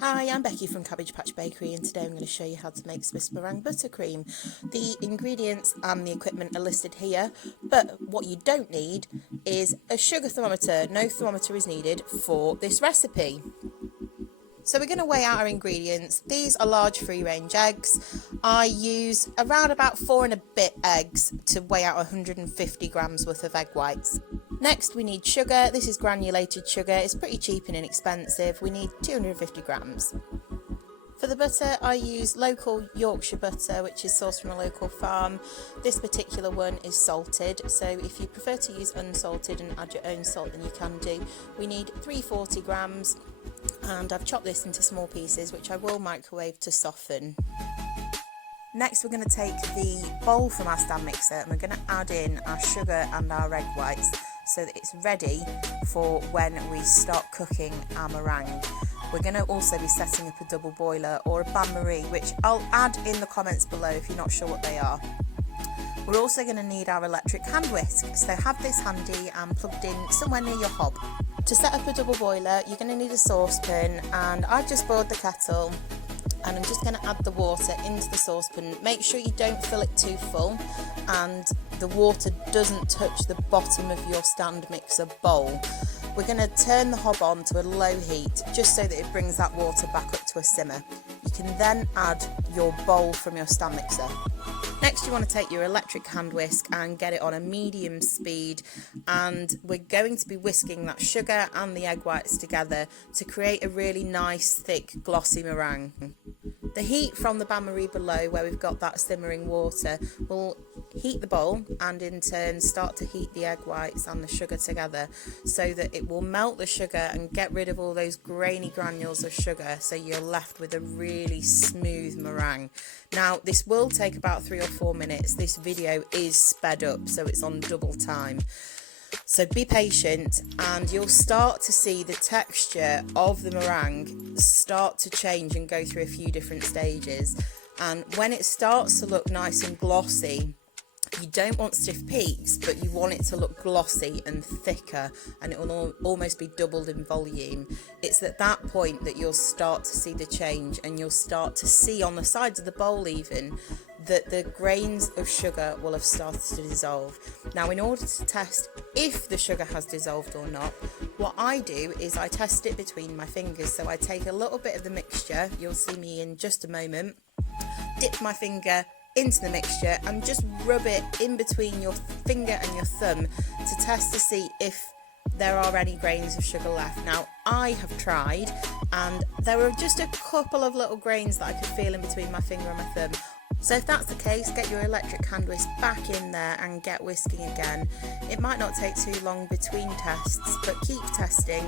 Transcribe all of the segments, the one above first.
Hi, I'm Becky from Cabbage Patch Bakery, and today I'm going to show you how to make Swiss meringue buttercream. The ingredients and the equipment are listed here, but what you don't need is a sugar thermometer. No thermometer is needed for this recipe. So we're going to weigh out our ingredients. These are large free-range eggs. I use around about 4 and a bit eggs to weigh out 150 grams worth of egg whites. Next we need sugar. This is granulated sugar. It's pretty cheap and inexpensive. We need 250 grams. For the butter, I use local Yorkshire butter, which is sourced from a local farm. This particular one is salted, so if you prefer to use unsalted and add your own salt, then you can do. We need 340 grams, and I've chopped this into small pieces, which I will microwave to soften. Next, we're going to take the bowl from our stand mixer and we're going to add in our sugar and our egg whites so that it's ready for when we start cooking our meringue. We're going to also be setting up a double boiler or a bain-marie, which I'll add in the comments below if you're not sure what they are. We're also going to need our electric hand whisk, so have this handy and plugged in somewhere near your hob. To set up a double boiler, you're going to need a saucepan, and I've just boiled the kettle and I'm just going to add the water into the saucepan. Make sure you don't fill it too full and the water doesn't touch the bottom of your stand mixer bowl. We're going to turn the hob on to a low heat just so that it brings that water back up to a simmer. You can then add your bowl from your stand mixer. Next, you want to take your electric hand whisk and get it on a medium speed, and we're going to be whisking that sugar and the egg whites together to create a really nice, thick, glossy meringue. The heat from the bain-marie below, where we've got that simmering water, will heat the bowl and in turn start to heat the egg whites and the sugar together so that it will melt the sugar and get rid of all those grainy granules of sugar, so you're left with a really smooth meringue. Now, this will take about 3 or 4 minutes. This video is sped up, so it's on double time. So be patient and you'll start to see the texture of the meringue start to change and go through a few different stages. And when it starts to look nice and glossy, you don't want stiff peaks, but you want it to look glossy and thicker, and it will almost be doubled in volume. It's at that point that you'll start to see the change, and you'll start to see on the sides of the bowl even that the grains of sugar will have started to dissolve. Now, in order to test if the sugar has dissolved or not, what I do is I test it between my fingers. So I take a little bit of the mixture, you'll see me in just a moment, dip my finger into the mixture and just rub it in between your finger and your thumb to test to see if there are any grains of sugar left. Now, I have tried and there were just a couple of little grains that I could feel in between my finger and my thumb. So if that's the case, get your electric hand whisk back in there and get whisking again. It might not take too long between tests, but keep testing,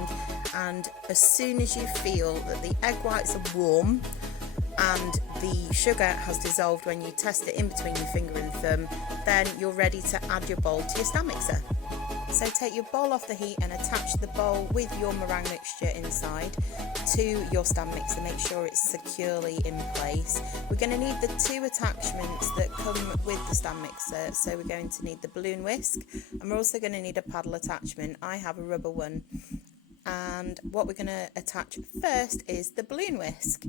and as soon as you feel that the egg whites are warm and the sugar has dissolved when you test it in between your finger and thumb, then you're ready to add your bowl to your stand mixer. So take your bowl off the heat and attach the bowl with your meringue mixture inside to your stand mixer. Make sure it's securely in place. We're going to need the 2 attachments that come with the stand mixer. So we're going to need the balloon whisk, and we're also going to need a paddle attachment. I have a rubber one. And what we're going to attach first is the balloon whisk.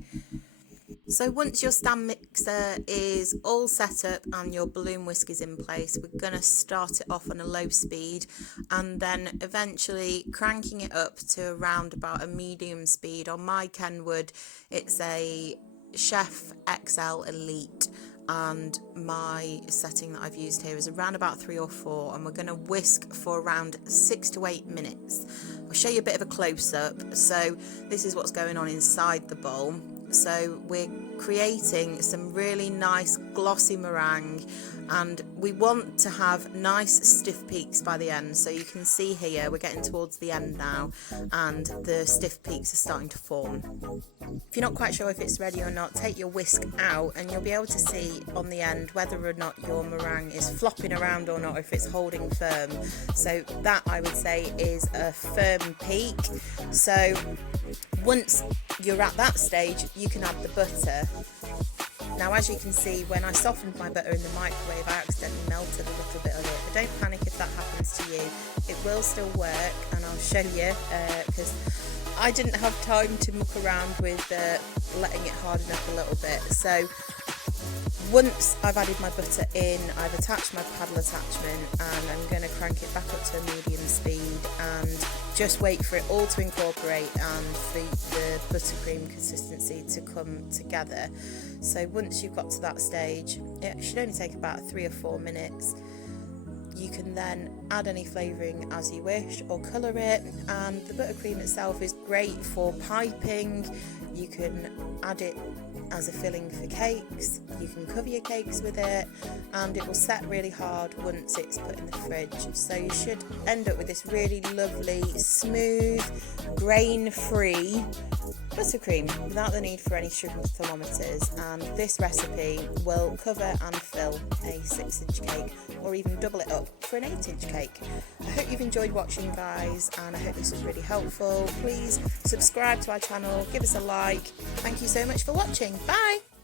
So once your stand mixer is all set up and your balloon whisk is in place, we're going to start it off on a low speed and then eventually cranking it up to around about a medium speed. On my Kenwood, it's a Chef XL Elite, and my setting that I've used here is around about 3 or 4, and we're going to whisk for around 6 to 8 minutes. I'll show you a bit of a close-up. So this is what's going on inside the bowl. So we're creating some really nice glossy meringue, and we want to have nice stiff peaks by the end. So you can see here we're getting towards the end now and the stiff peaks are starting to form. If you're not quite sure if it's ready or not, take your whisk out and you'll be able to see on the end whether or not your meringue is flopping around or not, or if it's holding firm. So that, I would say, is a firm peak. So once you're at that stage, you can add the butter. Now, as you can see, when I softened my butter in the microwave, I accidentally melted a little bit of it. But don't panic if that happens to you. It will still work, and I'll show you, because I didn't have time to muck around with letting it harden up a little bit. So once I've added my butter in, I've attached my paddle attachment, and I'm going to crank it back up to a medium speed and just wait for it all to incorporate and for the buttercream consistency to come together. So once you've got to that stage, it should only take about 3 or 4 minutes. You can then add any flavouring as you wish or colour it, and the buttercream itself is great for piping. You can add it as a filling for cakes, you can cover your cakes with it, and it will set really hard once it's put in the fridge. So you should end up with this really lovely, smooth, grain-free buttercream without the need for any sugar thermometers, and this recipe will cover and fill a 6-inch cake or even double it up for an 8-inch cake. I hope you've enjoyed watching, guys, and I hope this was really helpful. Please subscribe to our channel, give us a like. Thank you so much for watching. Bye!